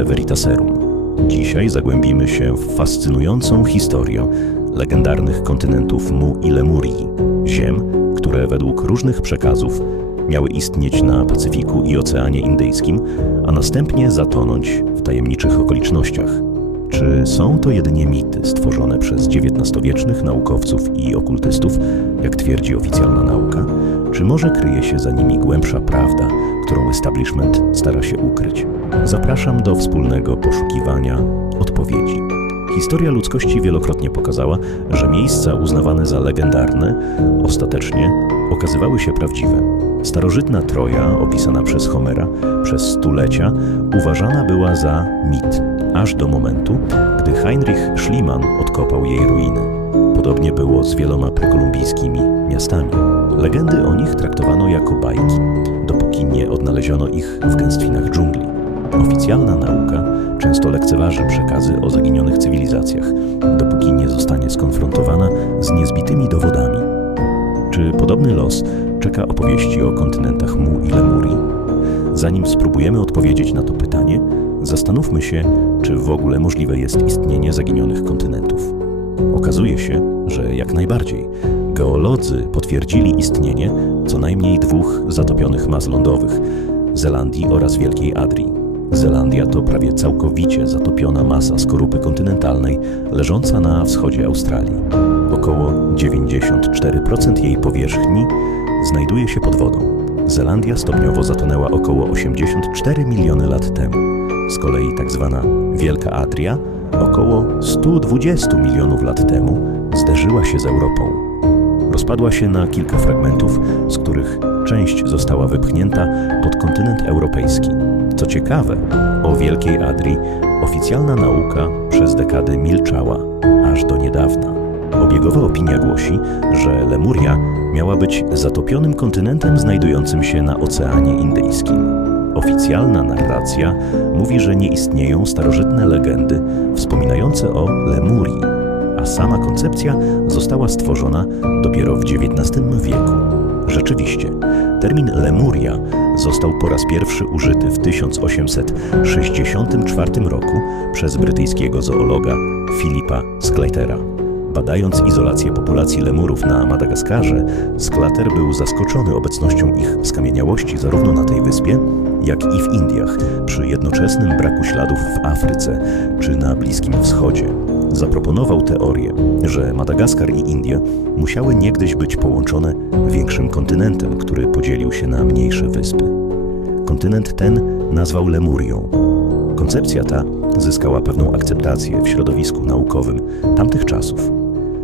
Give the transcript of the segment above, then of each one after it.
Kanale Veritaserum. Dzisiaj zagłębimy się w fascynującą historię legendarnych kontynentów Mu i Lemurii, ziem, które według różnych przekazów miały istnieć na Pacyfiku i Oceanie Indyjskim, a następnie zatonąć w tajemniczych okolicznościach. Czy są to jedynie mity stworzone przez XIX-wiecznych naukowców i okultystów, jak twierdzi oficjalna nauka, czy może kryje się za nimi głębsza prawda, którą establishment stara się ukryć? Zapraszam do wspólnego poszukiwania odpowiedzi. Historia ludzkości wielokrotnie pokazała, że miejsca uznawane za legendarne ostatecznie okazywały się prawdziwe. Starożytna Troja, opisana przez Homera przez stulecia, uważana była za mit, aż do momentu, gdy Heinrich Schliemann odkopał jej ruiny. Podobnie było z wieloma prekolumbijskimi miastami. Legendy o nich traktowano jako bajki, dopóki nie odnaleziono ich w gęstwinach dżungli. Oficjalna nauka często lekceważy przekazy o zaginionych cywilizacjach, dopóki nie zostanie skonfrontowana z niezbitymi dowodami. Czy podobny los czeka opowieści o kontynentach Mu i Lemurii? Zanim spróbujemy odpowiedzieć na to pytanie, zastanówmy się, czy w ogóle możliwe jest istnienie zaginionych kontynentów. Okazuje się, że jak najbardziej. Geolodzy potwierdzili istnienie co najmniej dwóch zatopionych mas lądowych Zelandii oraz Wielkiej Adrii. Zelandia to prawie całkowicie zatopiona masa skorupy kontynentalnej leżąca na wschodzie Australii. Około 94% jej powierzchni znajduje się pod wodą. Zelandia stopniowo zatonęła około 84 miliony lat temu. Z kolei tak zwana Wielka Adria około 120 milionów lat temu zderzyła się z Europą. Rozpadła się na kilka fragmentów, z których część została wypchnięta pod kontynent europejski. Co ciekawe, o Wielkiej Adrii oficjalna nauka przez dekady milczała, aż do niedawna. Obiegowa opinia głosi, że Lemuria miała być zatopionym kontynentem znajdującym się na Oceanie Indyjskim. Oficjalna narracja mówi, że nie istnieją starożytne legendy wspominające o Lemurii, a sama koncepcja została stworzona dopiero w XIX wieku. Rzeczywiście, termin Lemuria został po raz pierwszy użyty w 1864 roku przez brytyjskiego zoologa Philipa Sclatera. Badając izolację populacji lemurów na Madagaskarze, Sclater był zaskoczony obecnością ich skamieniałości zarówno na tej wyspie, jak i w Indiach, przy jednoczesnym braku śladów w Afryce czy na Bliskim Wschodzie. Zaproponował teorię, że Madagaskar i Indie musiały niegdyś być połączone większym kontynentem, który podzielił się na mniejsze wyspy. Kontynent ten nazwał Lemurią. Koncepcja ta zyskała pewną akceptację w środowisku naukowym tamtych czasów.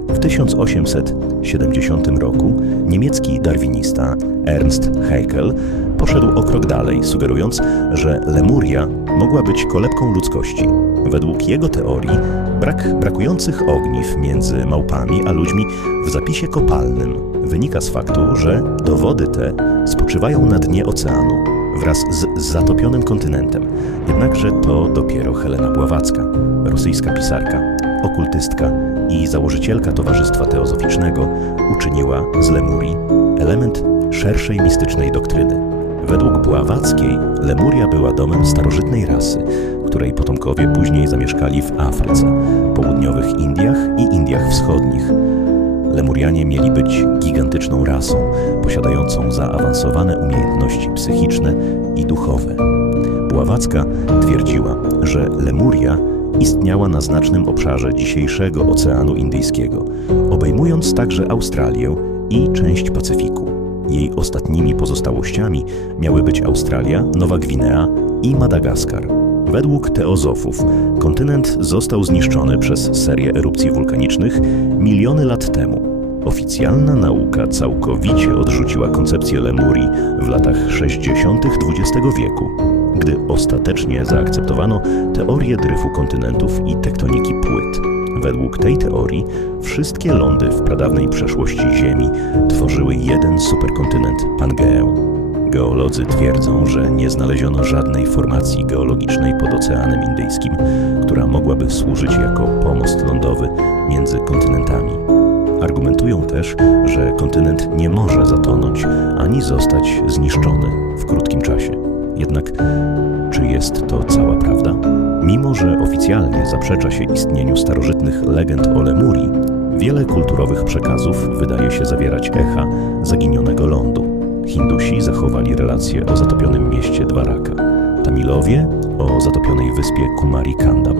W 1870 roku niemiecki darwinista Ernst Haeckel poszedł o krok dalej, sugerując, że Lemuria mogła być kolebką ludzkości. Według jego teorii brak brakujących ogniw między małpami a ludźmi w zapisie kopalnym wynika z faktu, że dowody te spoczywają na dnie oceanu wraz z zatopionym kontynentem. Jednakże to dopiero Helena Bławacka, rosyjska pisarka, okultystka i założycielka Towarzystwa Teozoficznego, uczyniła z Lemurii element szerszej mistycznej doktryny. Według Bławackiej Lemuria była domem starożytnej rasy, której potomkowie później zamieszkali w Afryce, południowych Indiach i Indiach Wschodnich. Lemurianie mieli być gigantyczną rasą, posiadającą zaawansowane umiejętności psychiczne i duchowe. Bławacka twierdziła, że Lemuria istniała na znacznym obszarze dzisiejszego Oceanu Indyjskiego, obejmując także Australię i część Pacyfiku. Jej ostatnimi pozostałościami miały być Australia, Nowa Gwinea i Madagaskar. Według teozofów kontynent został zniszczony przez serię erupcji wulkanicznych miliony lat temu. Oficjalna nauka całkowicie odrzuciła koncepcję Lemurii w latach 60. XX wieku, gdy ostatecznie zaakceptowano teorię dryfu kontynentów i tektoniki płyt. Według tej teorii wszystkie lądy w pradawnej przeszłości Ziemi tworzyły jeden superkontynent Pangeę. Geolodzy twierdzą, że nie znaleziono żadnej formacji geologicznej pod Oceanem Indyjskim, która mogłaby służyć jako pomost lądowy między kontynentami. Argumentują też, że kontynent nie może zatonąć ani zostać zniszczony w krótkim czasie. Jednak Czy jest to cała prawda? Mimo, że oficjalnie zaprzecza się istnieniu starożytnych legend o Lemurii, wiele kulturowych przekazów wydaje się zawierać echa zaginionego lądu. Hindusi zachowali relacje o zatopionym mieście Dwaraka, Tamilowie o zatopionej wyspie Kumari Kandam,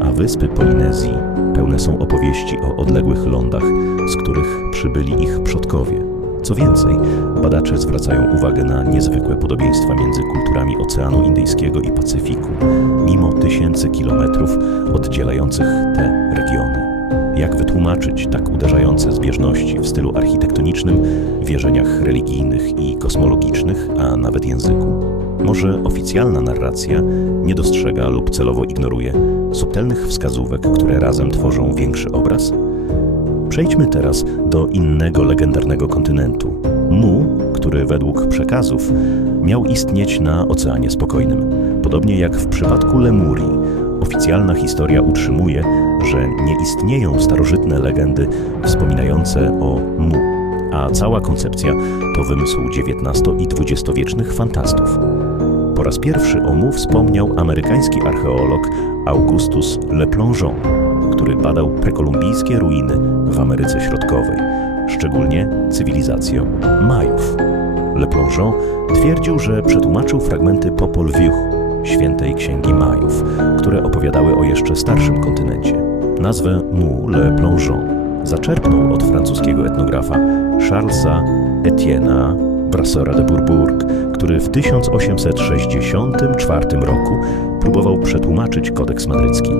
a wyspy Polinezji pełne są opowieści o odległych lądach, z których przybyli ich przodkowie. Co więcej, badacze zwracają uwagę na niezwykłe podobieństwa między kulturami Oceanu Indyjskiego i Pacyfiku, mimo tysięcy kilometrów oddzielających te regiony. Jak wytłumaczyć tak uderzające zbieżności w stylu architektonicznym, wierzeniach religijnych i kosmologicznych, a nawet języku? Może oficjalna narracja nie dostrzega lub celowo ignoruje subtelnych wskazówek, które razem tworzą większy obraz? Przejdźmy teraz do innego legendarnego kontynentu Mu, który według przekazów miał istnieć na Oceanie Spokojnym. Podobnie jak w przypadku Lemurii, oficjalna historia utrzymuje, że nie istnieją starożytne legendy wspominające o Mu, a cała koncepcja to wymysł XIX i XX-wiecznych fantastów. Po raz pierwszy o Mu wspomniał amerykański archeolog Augustus Le Plongeon, który badał prekolumbijskie ruiny w Ameryce Środkowej, szczególnie cywilizację Majów. Le Plongeon twierdził, że przetłumaczył fragmenty Popol Vuh, świętej księgi Majów, które opowiadały o jeszcze starszym kontynencie. Nazwę Mu Le Plongeon zaczerpnął od francuskiego etnografa Charlesa Etienne'a Brassora de Bourbourg, który w 1864 roku próbował przetłumaczyć kodeks madrycki.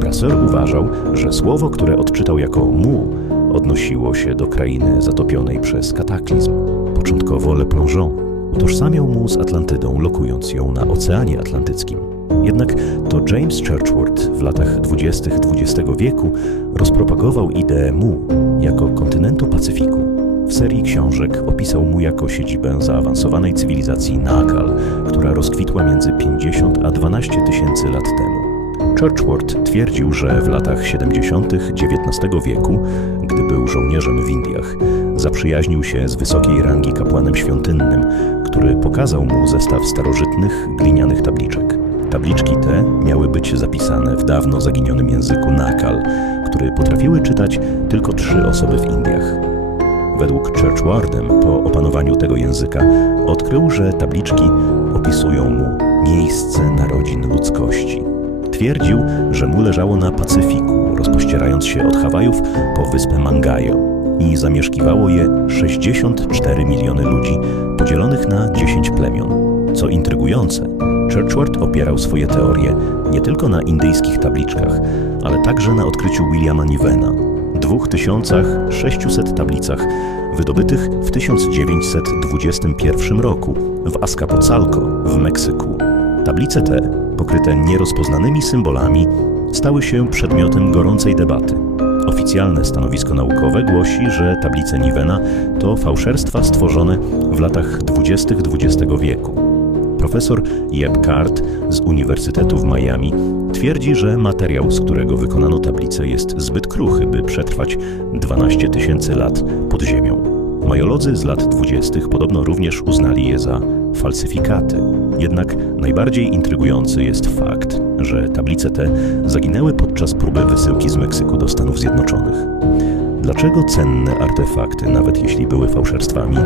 Brasseur uważał, że słowo, które odczytał jako mu, odnosiło się do krainy zatopionej przez kataklizm. Początkowo Le Plongeon utożsamiał mu z Atlantydą, lokując ją na Oceanie Atlantyckim. Jednak to James Churchward w latach 20. XX wieku rozpropagował ideę mu jako kontynentu Pacyfiku. W serii książek opisał mu jako siedzibę zaawansowanej cywilizacji Nakal, która rozkwitła między 50 a 12 tysięcy lat temu. Churchward twierdził, że w latach 70. XIX wieku, gdy był żołnierzem w Indiach, zaprzyjaźnił się z wysokiej rangi kapłanem świątynnym, który pokazał mu zestaw starożytnych glinianych tabliczek. Tabliczki te miały być zapisane w dawno zaginionym języku Nakal, który potrafiły czytać tylko trzy osoby w Indiach. Według Churchwardem po opanowaniu tego języka odkrył, że tabliczki opisują mu miejsce narodzin ludzkości. Twierdził, że mu leżało na Pacyfiku, rozpościerając się od Hawajów po wyspę Mangajo i zamieszkiwało je 64 miliony ludzi podzielonych na 10 plemion. Co intrygujące, Churchward opierał swoje teorie nie tylko na indyjskich tabliczkach, ale także na odkryciu Williama Nivena, 2600 tablicach wydobytych w 1921 roku w Azcapotzalco w Meksyku. Tablice te, pokryte nierozpoznanymi symbolami, stały się przedmiotem gorącej debaty. Oficjalne stanowisko naukowe głosi, że tablice Nivena to fałszerstwa stworzone w latach 20. XX wieku. Profesor Jeb Card z Uniwersytetu w Miami twierdzi, że materiał, z którego wykonano tablicę, jest zbyt kruchy, by przetrwać 12 tysięcy lat pod ziemią. Majolodzy z lat 20. podobno również uznali je za falsyfikaty. Jednak najbardziej intrygujący jest fakt, że tablice te zaginęły podczas próby wysyłki z Meksyku do Stanów Zjednoczonych. Dlaczego cenne artefakty, nawet jeśli były fałszerstwami,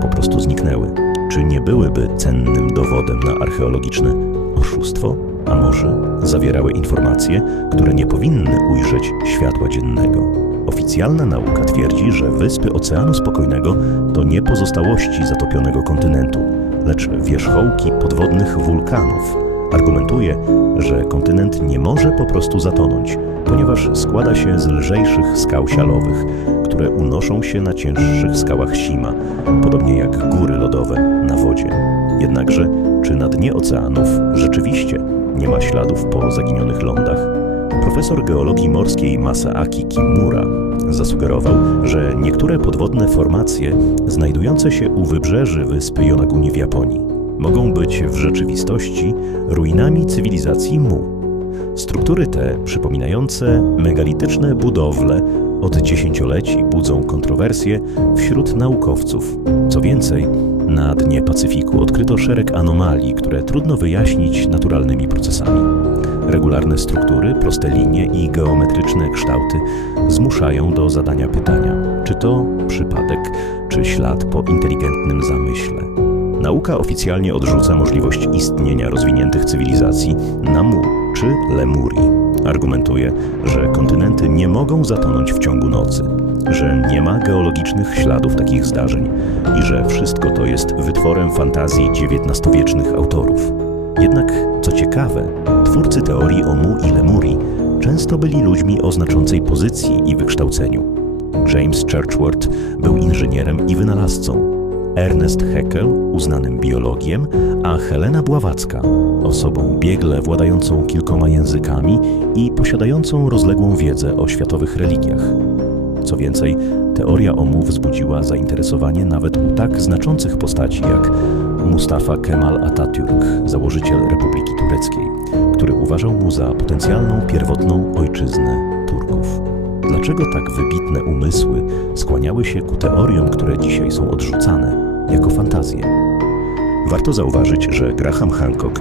po prostu zniknęły? Czy nie byłyby cennym dowodem na archeologiczne oszustwo? A może zawierały informacje, które nie powinny ujrzeć światła dziennego? Oficjalna nauka twierdzi, że wyspy Oceanu Spokojnego to nie pozostałości zatopionego kontynentu, lecz wierzchołki podwodnych wulkanów. Argumentuje, że kontynent nie może po prostu zatonąć, ponieważ składa się z lżejszych skał sialowych, które unoszą się na cięższych skałach Sima, podobnie jak góry lodowe na wodzie. Jednakże, czy na dnie oceanów rzeczywiście nie ma śladów po zaginionych lądach? Profesor geologii morskiej Masaaki Kimura zasugerował, że niektóre podwodne formacje znajdujące się u wybrzeży wyspy Yonaguni w Japonii mogą być w rzeczywistości ruinami cywilizacji Mu. Struktury te, przypominające megalityczne budowle, od dziesięcioleci budzą kontrowersje wśród naukowców. Co więcej, Na dnie Pacyfiku odkryto szereg anomalii, które trudno wyjaśnić naturalnymi procesami. Regularne struktury, proste linie i geometryczne kształty zmuszają do zadania pytania, czy to przypadek, czy ślad po inteligentnym zamyśle. Nauka oficjalnie odrzuca możliwość istnienia rozwiniętych cywilizacji na Mu czy Lemurii. Argumentuje, że kontynenty nie mogą zatonąć w ciągu nocy, że nie ma geologicznych śladów takich zdarzeń i że wszystko to jest wytworem fantazji XIX-wiecznych autorów. Jednak, co ciekawe, twórcy teorii o Mu i Lemurii często byli ludźmi o znaczącej pozycji i wykształceniu. James Churchward był inżynierem i wynalazcą, Ernest Haeckel uznanym biologiem, a Helena Bławacka osobą biegle władającą kilkoma językami i posiadającą rozległą wiedzę o światowych religiach. Co więcej, teoria OMU wzbudziła zainteresowanie nawet u tak znaczących postaci jak Mustafa Kemal Atatürk, założyciel Republiki Tureckiej, który uważał mu za potencjalną pierwotną ojczyznę Turków. Dlaczego tak wybitne umysły skłaniały się ku teoriom, które dzisiaj są odrzucane jako fantazje? Warto zauważyć, że Graham Hancock,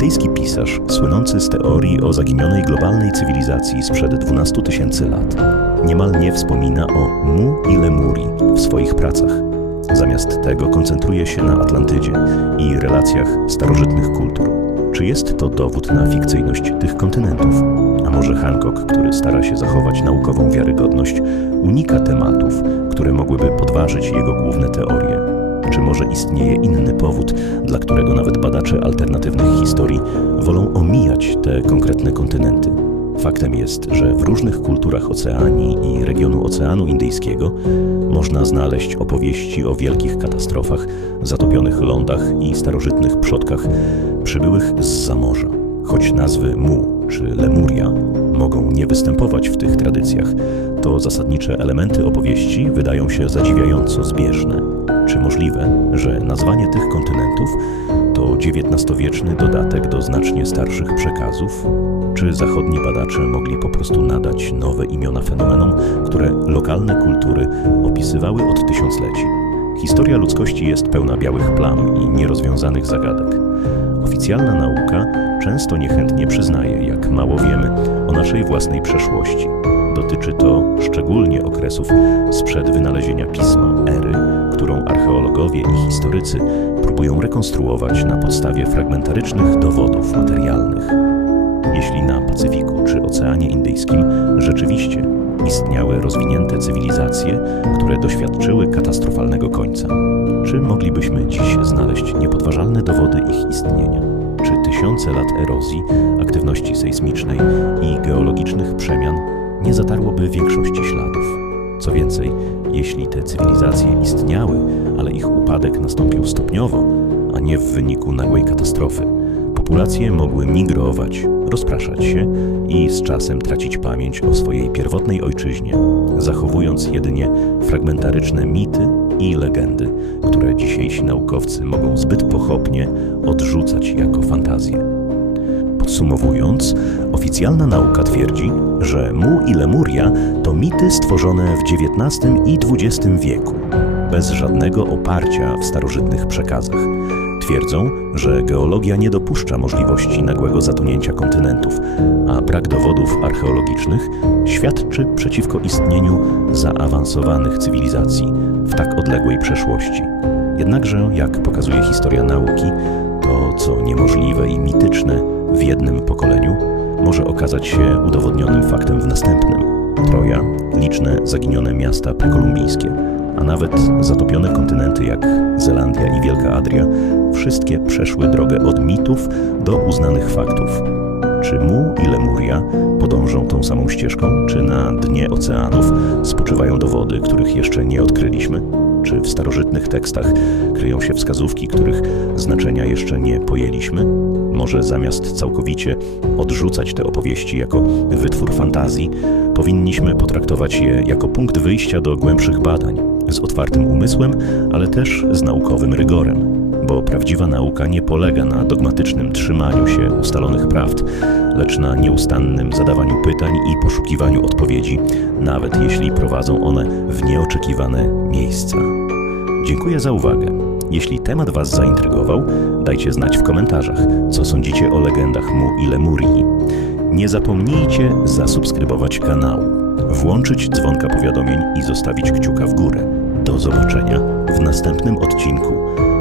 brytyjski pisarz słynący z teorii o zaginionej globalnej cywilizacji sprzed 12 tysięcy lat, niemal nie wspomina o Mu i Lemurii w swoich pracach. Zamiast tego koncentruje się na Atlantydzie i relacjach starożytnych kultur. Czy jest to dowód na fikcyjność tych kontynentów? A może Hancock, który stara się zachować naukową wiarygodność, unika tematów, które mogłyby podważyć jego główne teorie? Czy może istnieje inny powód, dla którego nawet badacze alternatywnych historii wolą omijać te konkretne kontynenty? Faktem jest, że w różnych kulturach Oceanii i regionu Oceanu Indyjskiego można znaleźć opowieści o wielkich katastrofach, zatopionych lądach i starożytnych przodkach przybyłych z zamorza. Choć nazwy Mu czy Lemuria mogą nie występować w tych tradycjach, to zasadnicze elementy opowieści wydają się zadziwiająco zbieżne. Czy możliwe, że nazwanie tych kontynentów to XIX-wieczny dodatek do znacznie starszych przekazów? Czy zachodni badacze mogli po prostu nadać nowe imiona fenomenom, które lokalne kultury opisywały od tysiącleci? Historia ludzkości jest pełna białych plam i nierozwiązanych zagadek. Oficjalna nauka często niechętnie przyznaje, jak mało wiemy o naszej własnej przeszłości. Dotyczy to szczególnie okresów sprzed wynalezienia pisma, ery, którą archeologowie i historycy próbują rekonstruować na podstawie fragmentarycznych dowodów materialnych. Jeśli na Pacyfiku czy Oceanie Indyjskim rzeczywiście istniały rozwinięte cywilizacje, które doświadczyły katastrofalnego końca, czy moglibyśmy dziś znaleźć niepodważalne dowody ich istnienia? Czy tysiące lat erozji, aktywności sejsmicznej i geologicznych przemian nie zatarłoby większości śladów? Co więcej, jeśli te cywilizacje istniały, ale ich upadek nastąpił stopniowo, a nie w wyniku nagłej katastrofy, populacje mogły migrować, rozpraszać się i z czasem tracić pamięć o swojej pierwotnej ojczyźnie, zachowując jedynie fragmentaryczne mity i legendy, które dzisiejsi naukowcy mogą zbyt pochopnie odrzucać jako fantazje. Podsumowując, oficjalna nauka twierdzi, że Mu i Lemuria to mity stworzone w XIX i XX wieku, bez żadnego oparcia w starożytnych przekazach. Twierdzą, że geologia nie dopuszcza możliwości nagłego zatonięcia kontynentów, a brak dowodów archeologicznych świadczy przeciwko istnieniu zaawansowanych cywilizacji w tak odległej przeszłości. Jednakże, jak pokazuje historia nauki, to co niemożliwe i mityczne w jednym pokoleniu może okazać się udowodnionym faktem w następnym. Troja, liczne zaginione miasta prekolumbijskie, a nawet zatopione kontynenty jak Zelandia i Wielka Adria, wszystkie przeszły drogę od mitów do uznanych faktów. Czy Mu i Lemuria podążą tą samą ścieżką, czy na dnie oceanów spoczywają dowody, których jeszcze nie odkryliśmy? Czy w starożytnych tekstach kryją się wskazówki, których znaczenia jeszcze nie pojęliśmy? Może zamiast całkowicie odrzucać te opowieści jako wytwór fantazji, powinniśmy potraktować je jako punkt wyjścia do głębszych badań, z otwartym umysłem, ale też z naukowym rygorem. Bo prawdziwa nauka nie polega na dogmatycznym trzymaniu się ustalonych prawd, lecz na nieustannym zadawaniu pytań i poszukiwaniu odpowiedzi, nawet jeśli prowadzą one w nieoczekiwane miejsca. Dziękuję za uwagę. Jeśli temat Was zaintrygował, dajcie znać w komentarzach, co sądzicie o legendach Mu i Lemurii. Nie zapomnijcie zasubskrybować kanału, włączyć dzwonka powiadomień i zostawić kciuka w górę. Do zobaczenia w następnym odcinku